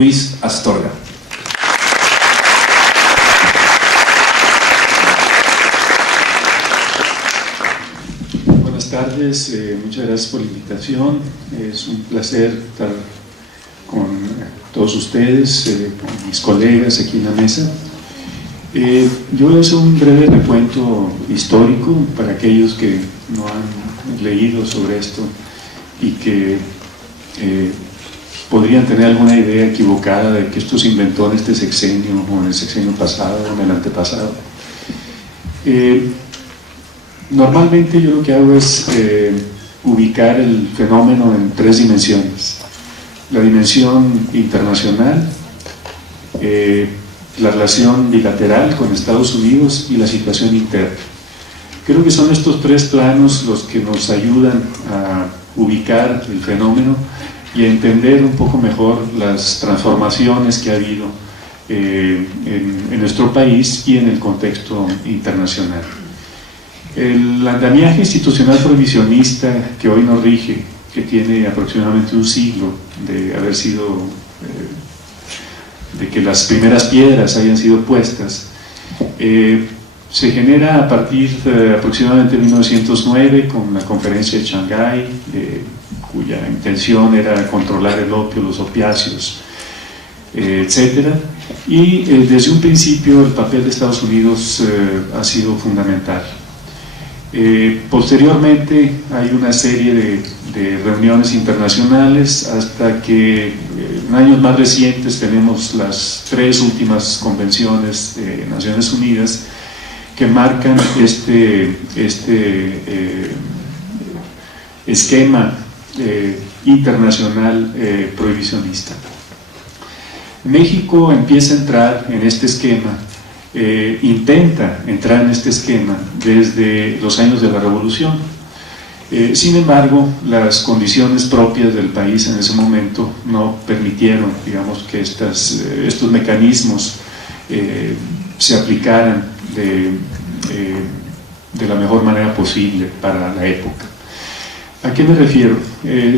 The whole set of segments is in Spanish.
Luis Astorga. Buenas tardes, muchas gracias por la invitación. Es un placer estar con todos ustedes, con mis colegas aquí en la mesa. Yo voy a hacer un breve recuento histórico para aquellos que no han leído sobre esto y que podrían tener alguna idea equivocada de que esto se inventó en este sexenio o en el sexenio pasado o en el antepasado. Normalmente yo lo que hago es ubicar el fenómeno en tres dimensiones: la dimensión internacional, la relación bilateral con Estados Unidos y la situación interna. Creo que son estos tres planos los que nos ayudan a ubicar el fenómeno y a entender un poco mejor las transformaciones que ha habido en nuestro país y en el contexto internacional. El andamiaje institucional prohibicionista que hoy nos rige, que tiene aproximadamente un siglo de haber sido, de que las primeras piedras hayan sido puestas, se genera a partir de aproximadamente 1909 con la conferencia de Shanghái, cuya intención era controlar el opio, los opiáceos, etc. Y desde un principio el papel de Estados Unidos ha sido fundamental. Posteriormente hay una serie de reuniones internacionales hasta que en años más recientes tenemos las tres últimas convenciones de Naciones Unidas que marcan este esquema internacional prohibicionista. México empieza a entrar en este esquema, intenta entrar en este esquema desde los años de la Revolución. Sin embargo, las condiciones propias del país en ese momento no permitieron, digamos, que estos mecanismos se aplicaran de la mejor manera posible para la época. ¿A qué me refiero?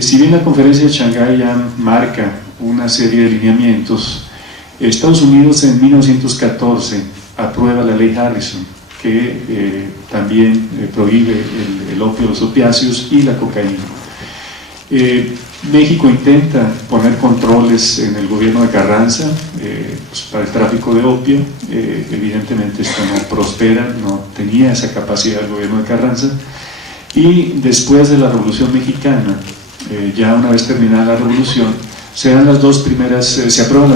Si bien la conferencia de Shanghái ya marca una serie de lineamientos, Estados Unidos en 1914 aprueba la ley Harrison, que también prohíbe el opio, los opiáceos y la cocaína. México intenta poner controles en el gobierno de Carranza pues para el tráfico de opio. Evidentemente esto no prospera, no tenía esa capacidad el gobierno de Carranza. Y después de la Revolución Mexicana, ya una vez terminada la revolución, se aprueban las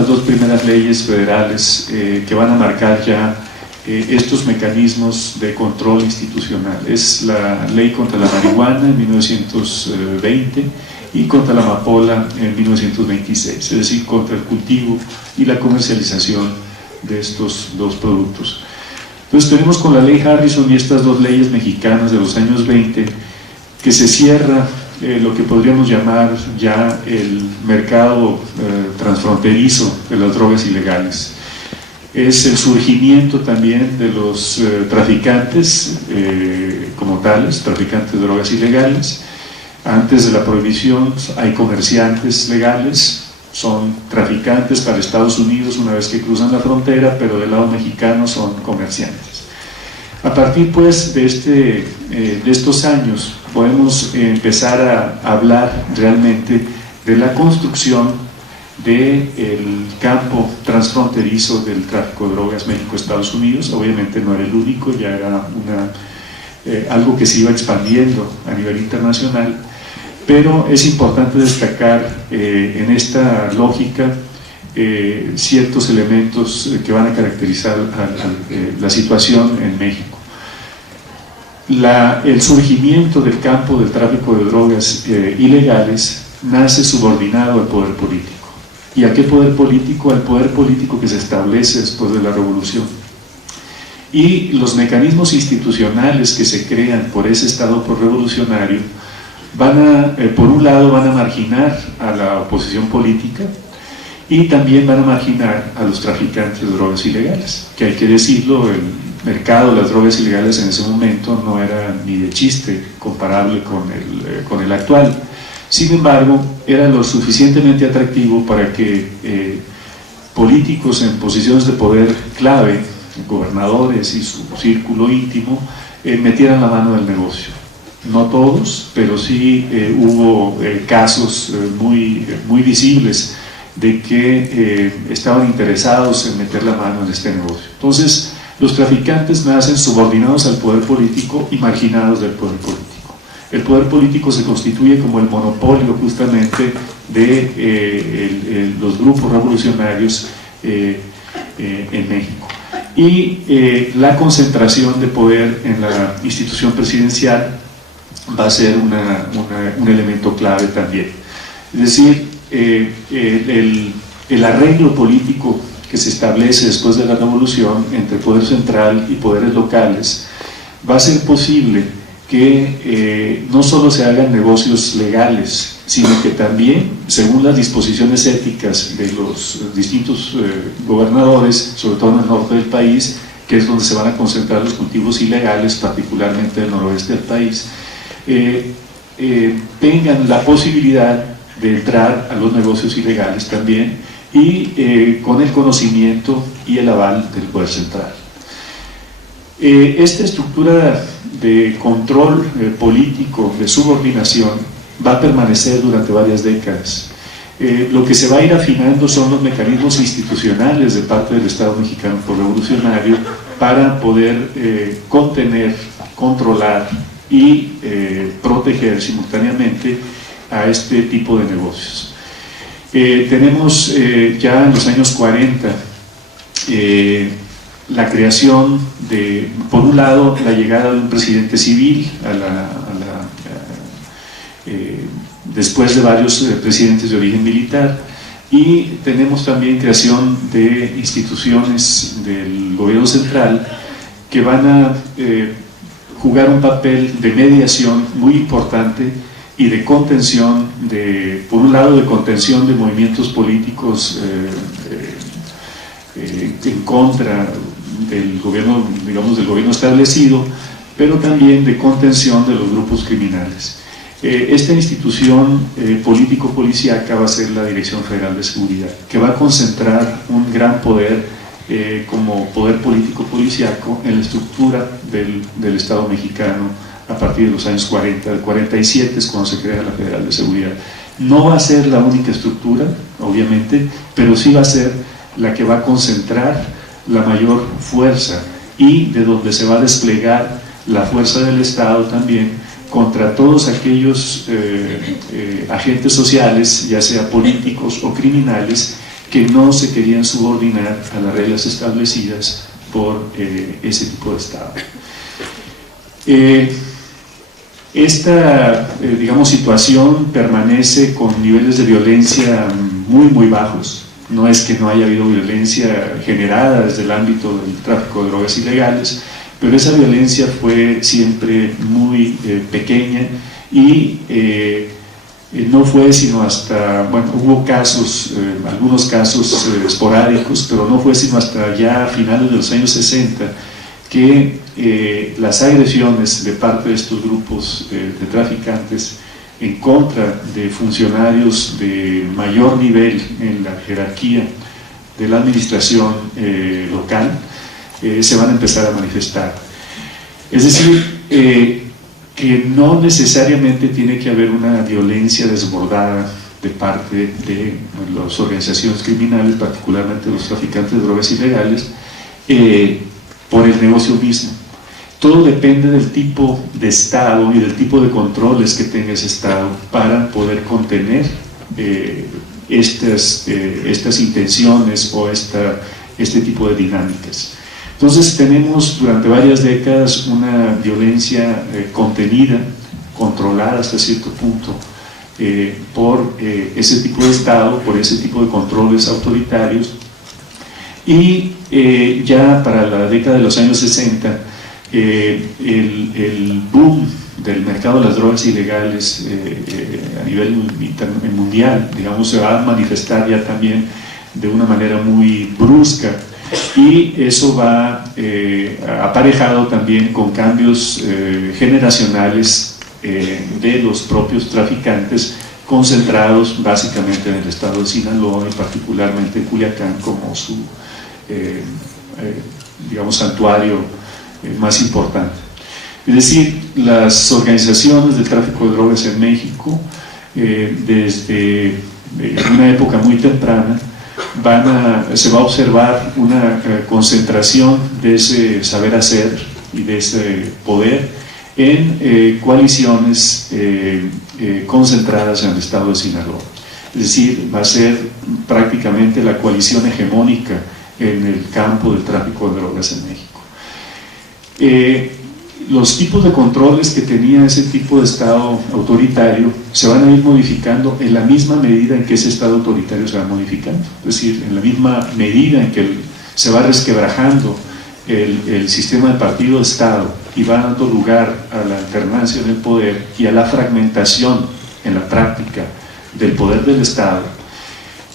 dos primeras leyes federales que van a marcar ya estos mecanismos de control institucional. Es la ley contra la marihuana en 1920 y contra la amapola en 1926, es decir, contra el cultivo y la comercialización de estos dos productos. Entonces tenemos con la ley Harrison y estas dos leyes mexicanas de los años 20 que se cierra lo que podríamos llamar ya el mercado transfronterizo de las drogas ilegales. Es el surgimiento también de los traficantes como tales, traficantes de drogas ilegales. Antes de la prohibición hay comerciantes legales, son traficantes para Estados Unidos una vez que cruzan la frontera, pero del lado mexicano son comerciantes. A partir pues de estos años podemos empezar a hablar realmente de la construcción del campo transfronterizo del tráfico de drogas México-Estados Unidos. Obviamente no era el único, ya era algo que se iba expandiendo a nivel internacional, pero es importante destacar en esta lógica ciertos elementos que van a caracterizar la situación en México. El surgimiento del campo del tráfico de drogas ilegales nace subordinado al poder político. ¿Y a qué poder político? Al poder político que se establece después de la revolución. Y los mecanismos institucionales que se crean por ese Estado revolucionario por un lado van a marginar a la oposición política y también van a marginar a los traficantes de drogas ilegales, que hay que decirlo, el mercado de las drogas ilegales en ese momento no era ni de chiste comparable con el actual. Sin embargo, era lo suficientemente atractivo para que políticos en posiciones de poder clave, gobernadores y su círculo íntimo, metieran la mano del negocio. No todos, pero sí hubo casos muy visibles de que estaban interesados en meter la mano en este negocio. Entonces, los traficantes nacen subordinados al poder político y marginados del poder político. El poder político se constituye como el monopolio justamente de los grupos revolucionarios en México. Y la concentración de poder en la institución presidencial va a ser un elemento clave también. Es decir, el arreglo político que se establece después de la revolución entre poder central y poderes locales va a ser posible que no solo se hagan negocios legales, sino que también, según las disposiciones éticas de los distintos gobernadores, sobre todo en el norte del país, que es donde se van a concentrar los cultivos ilegales, particularmente en el noroeste del país, tengan la posibilidad de entrar a los negocios ilegales también y con el conocimiento y el aval del poder central. Esta estructura de control político, de subordinación, va a permanecer durante varias décadas. Lo que se va a ir afinando son los mecanismos institucionales de parte del Estado mexicano revolucionario para poder contener, controlar y proteger simultáneamente a este tipo de negocios. Tenemos ya en los años 40 la creación de, por un lado, la llegada de un presidente civil después de varios presidentes de origen militar, y tenemos también creación de instituciones del gobierno central que van a jugar un papel de mediación muy importante y de contención, por un lado, de contención de movimientos políticos en contra del gobierno, digamos, del gobierno establecido, pero también de contención de los grupos criminales. Esta institución político-policíaca va a ser la Dirección Federal de Seguridad, que va a concentrar un gran poder como poder político-policíaco en la estructura del Estado mexicano a partir de los años 40, del 47 es cuando se crea la Federal de Seguridad. No va a ser la única estructura, obviamente, pero sí va a ser la que va a concentrar la mayor fuerza y de donde se va a desplegar la fuerza del Estado también contra todos aquellos agentes sociales, ya sea políticos o criminales, que no se querían subordinar a las reglas establecidas por ese tipo de Estado. Esta, digamos, situación permanece con niveles de violencia muy bajos. No es que no haya habido violencia generada desde el ámbito del tráfico de drogas ilegales, pero esa violencia fue siempre muy pequeña y no fue sino hasta, bueno, hubo casos, algunos casos esporádicos, pero no fue sino hasta ya a finales de los años 60 que las agresiones de parte de estos grupos de traficantes en contra de funcionarios de mayor nivel en la jerarquía de la administración local se van a empezar a manifestar. Es decir, que no necesariamente tiene que haber una violencia desbordada de parte de las organizaciones criminales, particularmente los traficantes de drogas ilegales, por el negocio mismo. Todo depende del tipo de Estado y del tipo de controles que tenga ese Estado para poder contener estas intenciones o este tipo de dinámicas. Entonces tenemos durante varias décadas una violencia contenida, controlada hasta cierto punto, por ese tipo de Estado, por ese tipo de controles autoritarios. Y ya para la década de los años 60, el boom del mercado de las drogas ilegales a nivel mundial, digamos, se va a manifestar ya también de una manera muy brusca, y eso va aparejado también con cambios generacionales de los propios traficantes, concentrados básicamente en el estado de Sinaloa y particularmente en Culiacán como su digamos santuario más importante. Es decir, las organizaciones del tráfico de drogas en México desde una época muy temprana se va a observar una concentración de ese saber hacer y de ese poder en coaliciones concentradas en el estado de Sinaloa. Es decir, va a ser prácticamente la coalición hegemónica en el campo del tráfico de drogas en México. Los tipos de controles que tenía ese tipo de estado autoritario se van a ir modificando en la misma medida en que ese estado autoritario se va modificando, es decir, en la misma medida en que se va resquebrajando el sistema de partido de Estado y va dando lugar a la alternancia en el poder y a la fragmentación en la práctica del poder del Estado.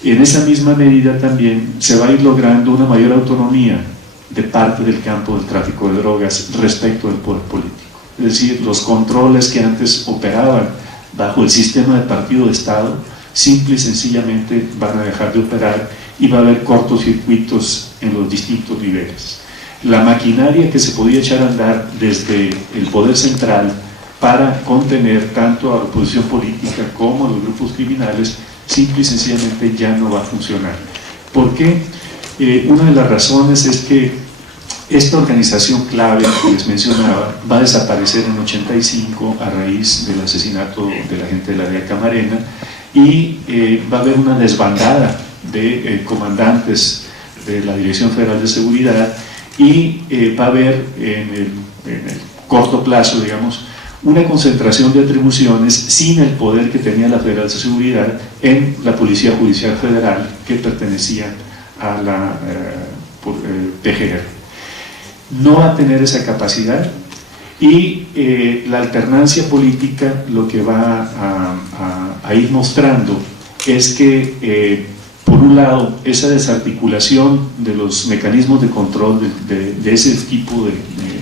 En esa misma medida también se va a ir logrando una mayor autonomía de parte del campo del tráfico de drogas respecto del poder político. Es decir, los controles que antes operaban bajo el sistema de partido de Estado, simple y sencillamente van a dejar de operar y va a haber cortocircuitos en los distintos niveles. La maquinaria que se podía echar a andar desde el poder central para contener tanto a la oposición política como a los grupos criminales, simple y sencillamente ya no va a funcionar. ¿Por qué? Una de las razones es que esta organización clave que les mencionaba va a desaparecer en 85 a raíz del asesinato de la gente de la DEA Camarena, y va a haber una desbandada de comandantes de la Dirección Federal de Seguridad, y va a haber en el corto plazo, digamos, una concentración de atribuciones sin el poder que tenía la Federal de Seguridad en la Policía Judicial Federal, que pertenecía a la PGR. No va a tener esa capacidad, y la alternancia política lo que va a ir mostrando es que por un lado esa desarticulación de los mecanismos de control de ese tipo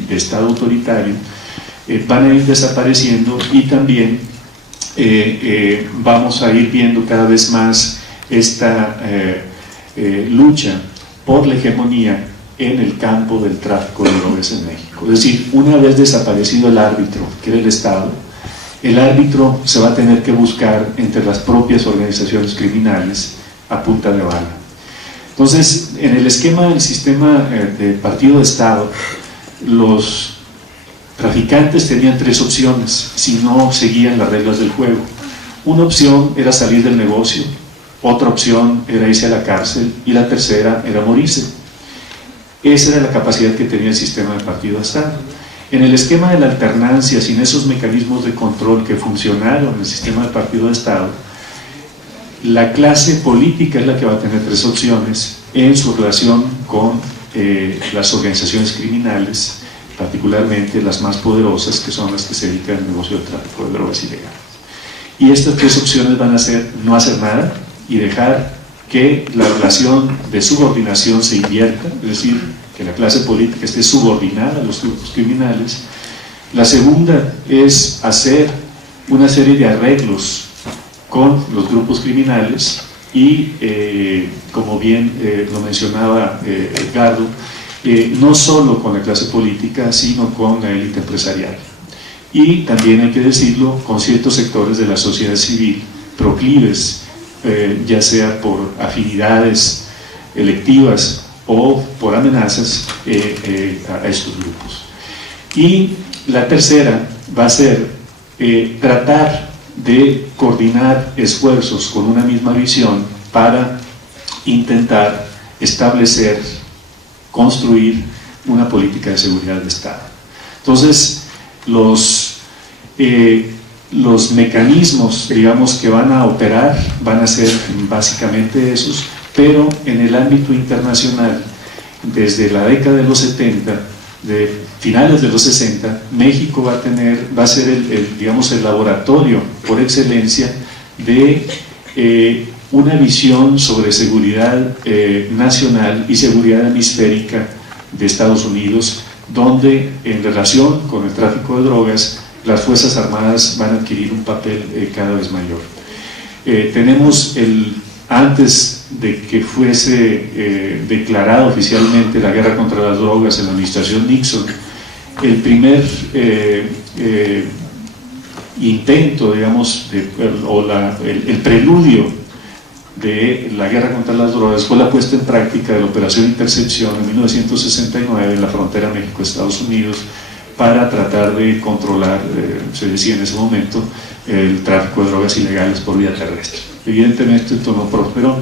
de Estado autoritario van a ir desapareciendo, y también vamos a ir viendo cada vez más esta lucha por la hegemonía en el campo del tráfico de drogas en México. Es decir, una vez desaparecido el árbitro, que era el Estado, el árbitro se va a tener que buscar entre las propias organizaciones criminales a punta de bala. Entonces, en el esquema del sistema de partido de Estado, los traficantes tenían tres opciones si no seguían las reglas del juego. Una opción era salir del negocio, otra opción era irse a la cárcel, y la tercera era morirse. Esa era la capacidad que tenía el sistema de partido de Estado. En el esquema de la alternancia, sin esos mecanismos de control que funcionaron en el sistema de partido de Estado, la clase política es la que va a tener tres opciones en su relación con las organizaciones criminales, particularmente las más poderosas, que son las que se dedican al negocio del tráfico de drogas ilegales. Y estas tres opciones van a ser no hacer nada y dejar que la relación de subordinación se invierta, es decir, que la clase política esté subordinada a los grupos criminales. La segunda es hacer una serie de arreglos con los grupos criminales y, como bien lo mencionaba Edgardo, no solo con la clase política, sino con la élite empresarial. Y también hay que decirlo, con ciertos sectores de la sociedad civil proclives, ya sea por afinidades electivas o por amenazas a estos grupos. Y la tercera va a ser tratar de coordinar esfuerzos con una misma visión para intentar establecer, construir una política de seguridad de Estado. Entonces, Los mecanismos, digamos, que van a operar van a ser básicamente esos, pero en el ámbito internacional, desde la década de los 70, de finales de los 60, México va a ser digamos, el laboratorio por excelencia de una visión sobre seguridad nacional y seguridad hemisférica de Estados Unidos, donde en relación con el tráfico de drogas las Fuerzas Armadas van a adquirir un papel cada vez mayor. Tenemos antes de que fuese declarada oficialmente la guerra contra las drogas en la administración Nixon, el primer intento, digamos, el preludio de la guerra contra las drogas fue la puesta en práctica de la Operación Intercepción en 1969 en la frontera México-Estados Unidos, para tratar de controlar, se decía en ese momento, el tráfico de drogas ilegales por vía terrestre. Evidentemente esto no prosperó,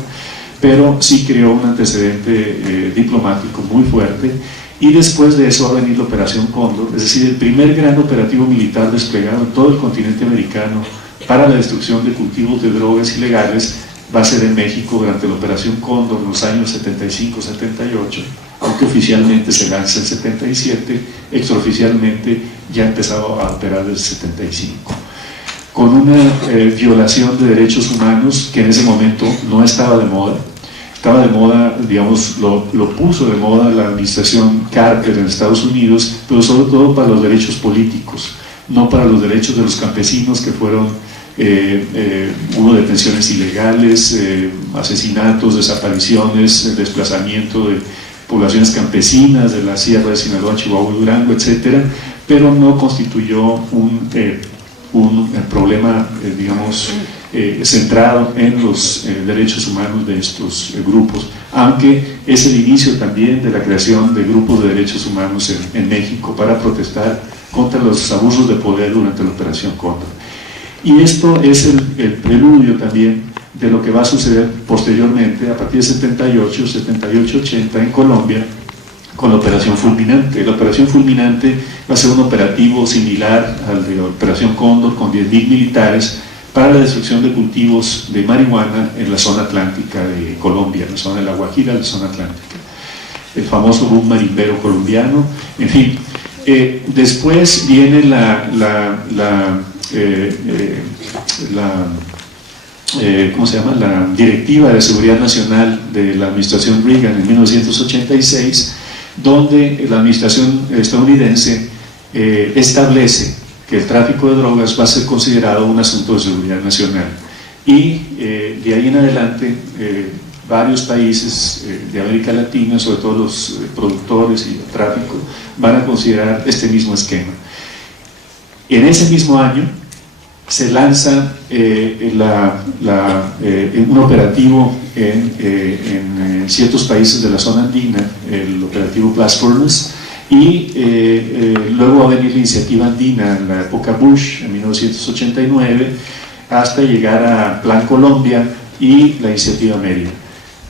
pero sí creó un antecedente diplomático muy fuerte, y después de eso va a venir la Operación Cóndor, es decir, el primer gran operativo militar desplegado en todo el continente americano para la destrucción de cultivos de drogas ilegales. Va a ser en México durante la Operación Cóndor en los años 75-78, aunque oficialmente se lanza en 77, extraoficialmente ya empezaba a operar desde 75, con una violación de derechos humanos que en ese momento no estaba de moda. Estaba de moda, digamos, lo puso de moda la administración Carter en Estados Unidos, pero sobre todo para los derechos políticos, no para los derechos de los campesinos, que fueron hubo detenciones ilegales, asesinatos, desapariciones, desplazamiento de poblaciones campesinas de la Sierra de Sinaloa, Chihuahua, Durango, etcétera, pero no constituyó un problema, digamos, centrado en los derechos humanos de estos grupos, aunque es el inicio también de la creación de grupos de derechos humanos en México para protestar contra los abusos de poder durante la Operación Cóndor. Y esto es el preludio también de lo que va a suceder posteriormente, a partir de 78, 80 en Colombia, con la Operación Fulminante. La Operación Fulminante va a ser un operativo similar al de la Operación Cóndor, con 10.000 militares para la destrucción de cultivos de marihuana en la zona atlántica de Colombia, en la zona de La Guajira, la zona atlántica. El famoso boom marimbero colombiano, en fin. Después viene ¿cómo se llama? La Directiva de Seguridad Nacional de la administración Reagan en 1986, donde la administración estadounidense establece que el tráfico de drogas va a ser considerado un asunto de seguridad nacional, y de ahí en adelante varios países de América Latina, sobre todo los productores y el tráfico, van a considerar este mismo esquema. En ese mismo año se lanza un operativo en ciertos países de la zona andina, el operativo Blast Furnace, y luego va a venir la iniciativa andina en la época Bush, en 1989, hasta llegar a Plan Colombia y la iniciativa Mérida.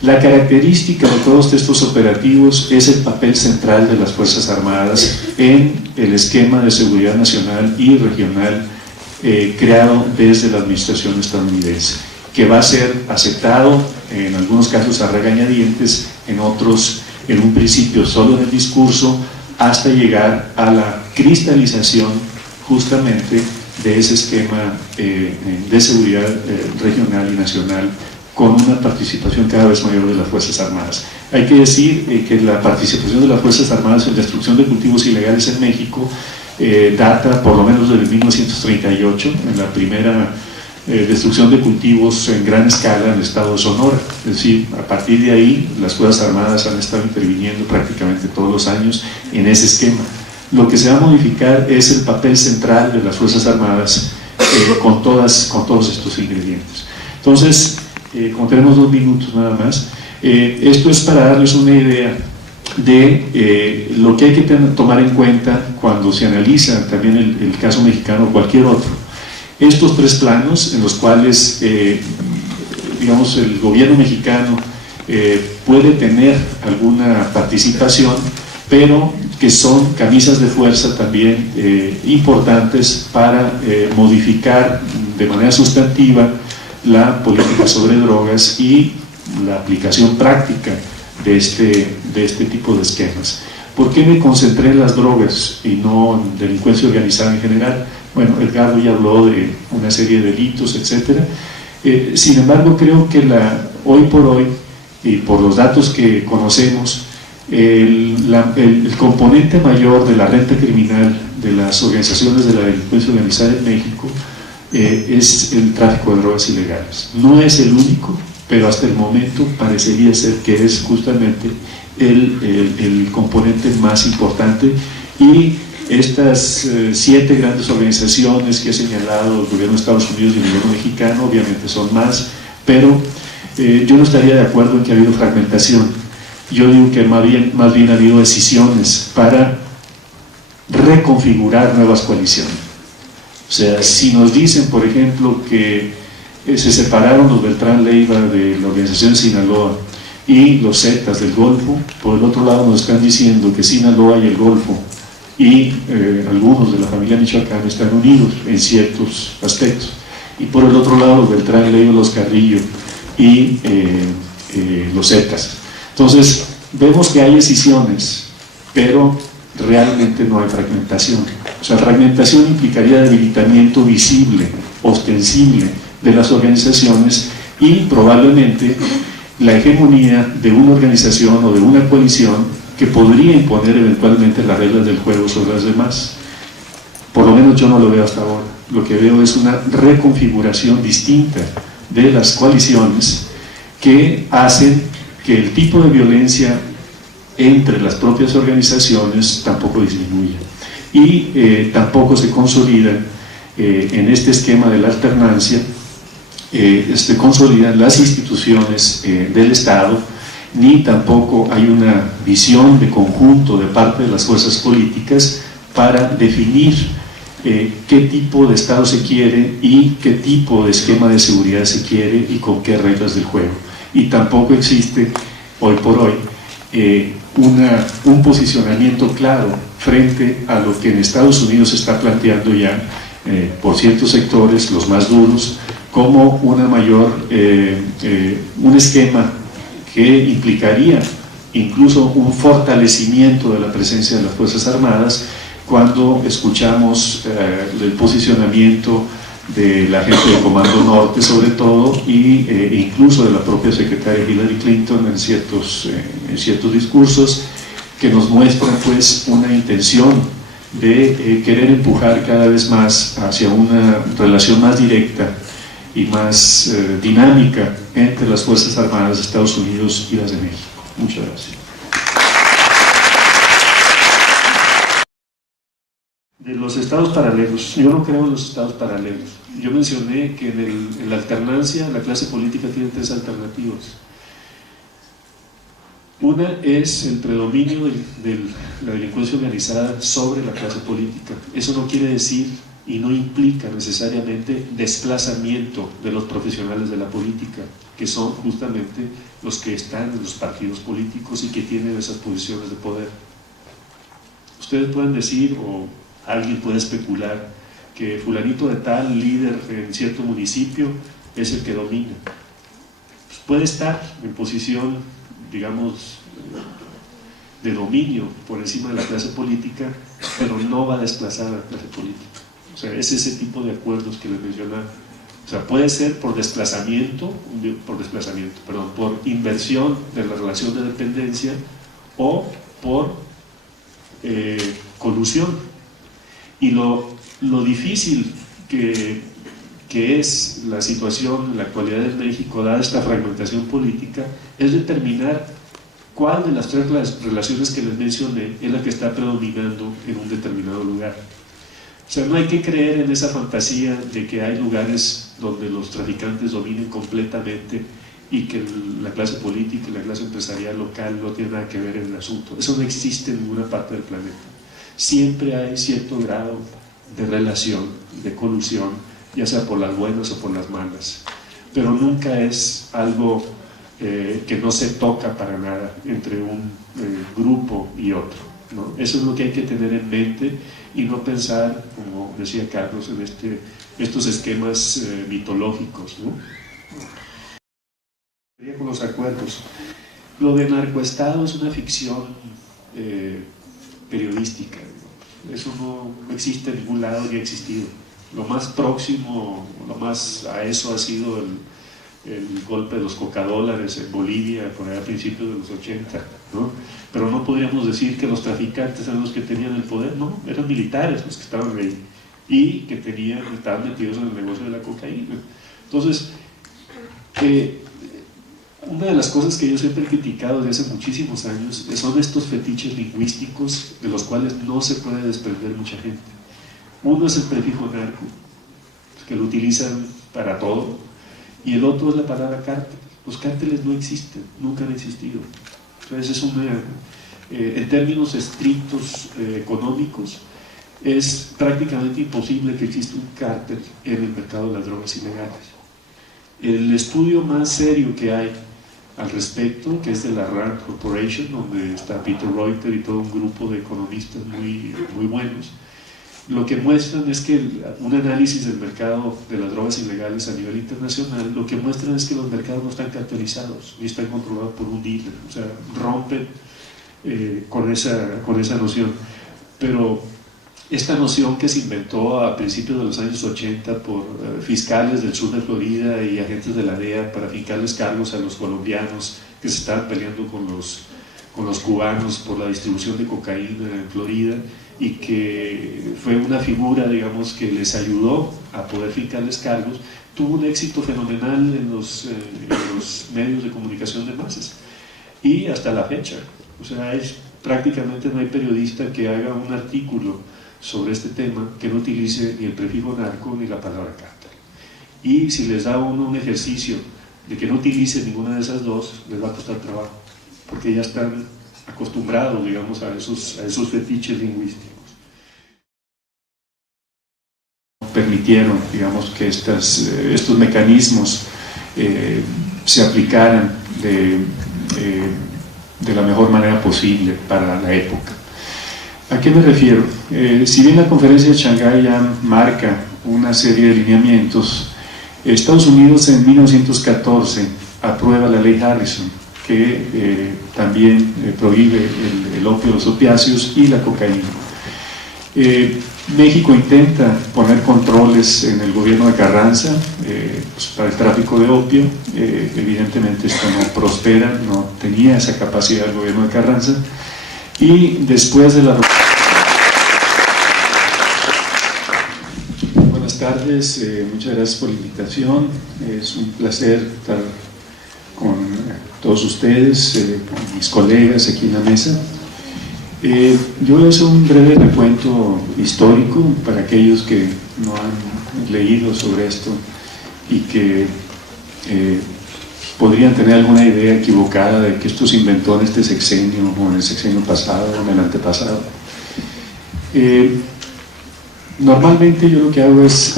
La característica de todos estos operativos es el papel central de las Fuerzas Armadas en el esquema de seguridad nacional y regional creado desde la administración estadounidense, que va a ser aceptado en algunos casos a regañadientes, en otros en un principio solo en el discurso, hasta llegar a la cristalización justamente de ese esquema de seguridad regional y nacional, con una participación cada vez mayor de las Fuerzas Armadas. Hay que decir que la participación de las Fuerzas Armadas en la destrucción de cultivos ilegales en México data por lo menos desde 1938, en la primera destrucción de cultivos en gran escala en el estado de Sonora. Es decir, a partir de ahí las Fuerzas Armadas han estado interviniendo prácticamente todos los años en ese esquema. Lo que se va a modificar es el papel central de las Fuerzas Armadas con todos estos ingredientes. Entonces, como tenemos 2 minutos nada más, esto es para darles una idea de lo que hay que tomar en cuenta cuando se analiza también el caso mexicano o cualquier otro. Estos 3 planos en los cuales, digamos, el gobierno mexicano puede tener alguna participación, pero que son camisas de fuerza también importantes para modificar de manera sustantiva la política sobre drogas y la aplicación práctica de este tipo de esquemas. ¿Por qué me concentré en las drogas y no en delincuencia organizada en general? Bueno, Edgardo ya habló de una serie de delitos, etc. Sin embargo, creo que hoy por hoy, y por los datos que conocemos, el componente mayor de la renta criminal de las organizaciones de la delincuencia organizada en México es el tráfico de drogas ilegales. No es el único, pero hasta el momento parecería ser que es justamente el componente más importante, y estas 7 grandes organizaciones que ha señalado el gobierno de Estados Unidos y el gobierno mexicano, obviamente son más, pero yo no estaría de acuerdo en que ha habido fragmentación. Yo digo que más bien ha habido decisiones para reconfigurar nuevas coaliciones. O sea, si nos dicen, por ejemplo, que se separaron los Beltrán Leiva de la organización Sinaloa y los Zetas del Golfo, por el otro lado nos están diciendo que Sinaloa y el Golfo y algunos de la familia Michoacán están unidos en ciertos aspectos, y por el otro lado los Beltrán Leiva, los Carrillo y los Zetas. Entonces vemos que hay decisiones, pero realmente no hay fragmentación. O sea, fragmentación implicaría debilitamiento visible, ostensible de las organizaciones, y probablemente la hegemonía de una organización o de una coalición que podría imponer eventualmente las reglas del juego sobre las demás. Por lo menos yo no lo veo hasta ahora. Lo que veo es una reconfiguración distinta de las coaliciones que hacen que el tipo de violencia entre las propias organizaciones tampoco disminuya, y tampoco se consolidan en este esquema de la alternancia, consolidan las instituciones del Estado, ni tampoco hay una visión de conjunto de parte de las fuerzas políticas para definir qué tipo de Estado se quiere y qué tipo de esquema de seguridad se quiere y con qué reglas del juego. Y tampoco existe hoy por hoy un posicionamiento claro frente a lo que en Estados Unidos se está planteando ya por ciertos sectores, los más duros, como un esquema que implicaría incluso un fortalecimiento de la presencia de las Fuerzas Armadas, cuando escuchamos el posicionamiento de la gente del Comando Norte sobre todo, e incluso de la propia secretaria Hillary Clinton en ciertos discursos que nos muestran pues una intención de querer empujar cada vez más hacia una relación más directa y más dinámica entre las Fuerzas Armadas de Estados Unidos y las de México. Muchas gracias. De los estados paralelos, yo no creo en los estados paralelos. Yo mencioné que en la alternancia la clase política tiene 3 alternativas. Una es el predominio de la delincuencia organizada sobre la clase política. Eso no quiere decir y no implica necesariamente desplazamiento de los profesionales de la política, que son justamente los que están en los partidos políticos y que tienen esas posiciones de poder. Ustedes pueden decir, o alguien puede especular, que fulanito de tal, líder en cierto municipio, es el que domina. Pues puede estar en posición, digamos, de dominio por encima de la clase política, pero no va a desplazar a la clase política. O sea, es ese tipo de acuerdos que les mencionaba. O sea, puede ser por por inversión de la relación de dependencia o por colusión. Y lo difícil que es la situación en la actualidad de México, dada esta fragmentación política, es determinar cuál de las 3 relaciones que les mencioné es la que está predominando en un determinado lugar. O sea, no hay que creer en esa fantasía de que hay lugares donde los traficantes dominen completamente y que la clase política y la clase empresarial local no tienen nada que ver en el asunto. Eso no existe en ninguna parte del planeta. Siempre hay cierto grado de relación, de colusión, ya sea por las buenas o por las malas, pero nunca es algo que no se toca para nada entre un grupo y otro. ¿no? Eso es lo que hay que tener en mente y no pensar, como decía Carlos, en estos esquemas mitológicos, ¿no? Con los acuerdos. Lo de narcoestado es una ficción periodística, ¿no? Eso no existe en ningún lado ni ha existido. Lo más próximo, lo más a eso ha sido el golpe de los cocadólares en Bolivia por allá a principios de los 80, ¿no? Pero no podríamos decir que los traficantes eran los que tenían el poder, no, eran militares los que estaban ahí y que estaban metidos en el negocio de la cocaína. Entonces, una de las cosas que yo siempre he criticado desde hace muchísimos años son estos fetiches lingüísticos de los cuales no se puede desprender mucha gente. Uno es el prefijo narco, que lo utilizan para todo, y el otro es la palabra cártel. Los cárteles no existen, nunca han existido. Entonces en términos estrictos económicos, es prácticamente imposible que exista un cártel en el mercado de las drogas ilegales. El estudio más serio que hay al respecto, que es de la Rand Corporation, donde está Peter Reuter y todo un grupo de economistas muy, muy buenos, lo que muestran es que un análisis del mercado de las drogas ilegales a nivel internacional, lo que muestran es que los mercados no están cartelizados, ni están controlados por un dealer, o sea, rompen con esa noción. Pero esta noción que se inventó a principios de los años 80 por fiscales del sur de Florida y agentes de la DEA para fincarles cargos a los colombianos que se estaban peleando con los cubanos por la distribución de cocaína en Florida, y que fue una figura, digamos, que les ayudó a poder fincarles cargos, tuvo un éxito fenomenal en los medios de comunicación de masas y hasta la fecha, o sea, prácticamente no hay periodista que haga un artículo sobre este tema que no utilice ni el prefijo narco ni la palabra cártel. Y si les da uno un ejercicio de que no utilice ninguna de esas dos, les va a costar trabajo, porque ya están acostumbrados, digamos, a esos fetiches lingüísticos. Permitieron, digamos, que estos mecanismos se aplicaran de la mejor manera posible para la época. ¿A qué me refiero? Si bien la conferencia de Shanghái ya marca una serie de lineamientos, Estados Unidos en 1914 aprueba la ley Harrison, que también prohíbe el opio, los opiáceos y la cocaína. México intenta poner controles en el gobierno de Carranza pues para el tráfico de opio. Evidentemente esto no prospera, no tenía esa capacidad el gobierno de Carranza, y después de la... Buenas tardes, muchas gracias por la invitación. Es un placer estar con todos ustedes, con mis colegas aquí en la mesa. Yo voy a hacer un breve recuento histórico para aquellos que no han leído sobre esto y que podrían tener alguna idea equivocada de que esto se inventó en este sexenio o en el sexenio pasado o en el antepasado. Normalmente yo lo que hago es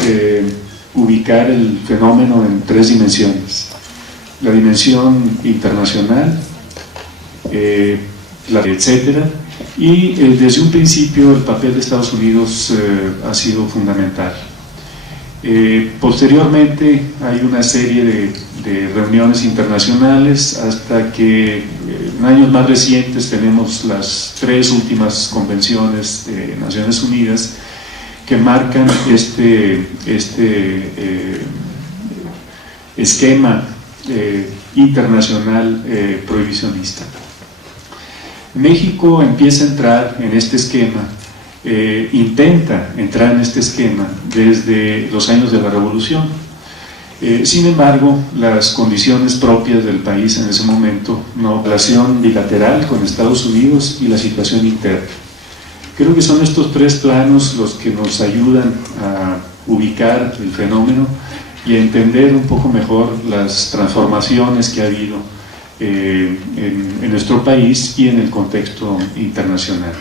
ubicar el fenómeno en tres dimensiones: la dimensión internacional, etcétera, y desde un principio el papel de Estados Unidos ha sido fundamental. Posteriormente hay una serie de reuniones internacionales hasta que en años más recientes tenemos las tres últimas convenciones de Naciones Unidas que marcan este esquema internacional prohibicionista. México empieza a entrar en este esquema, intenta entrar en este esquema desde los años de la Revolución. Sin embargo, las condiciones propias del país en ese momento, una relación bilateral con Estados Unidos y la situación interna. Creo que son estos tres planos los que nos ayudan a ubicar el fenómeno y a entender un poco mejor las transformaciones que ha habido en nuestro país y en el contexto internacional.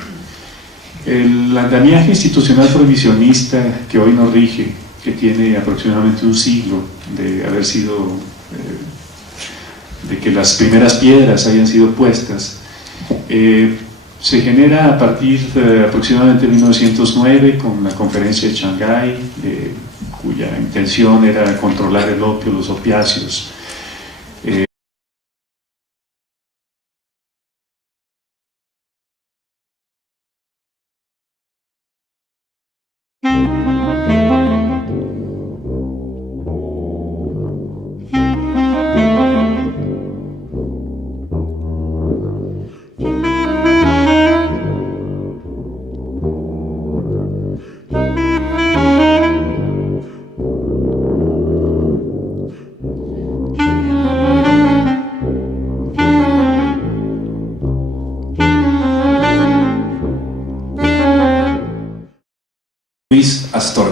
El andamiaje institucional prohibicionista que hoy nos rige, que tiene aproximadamente un siglo de haber sido, de que las primeras piedras hayan sido puestas, Se genera a partir de aproximadamente 1909 con la conferencia de Shanghái, cuya intención era controlar el opio, los opiáceos. Luis Astorga.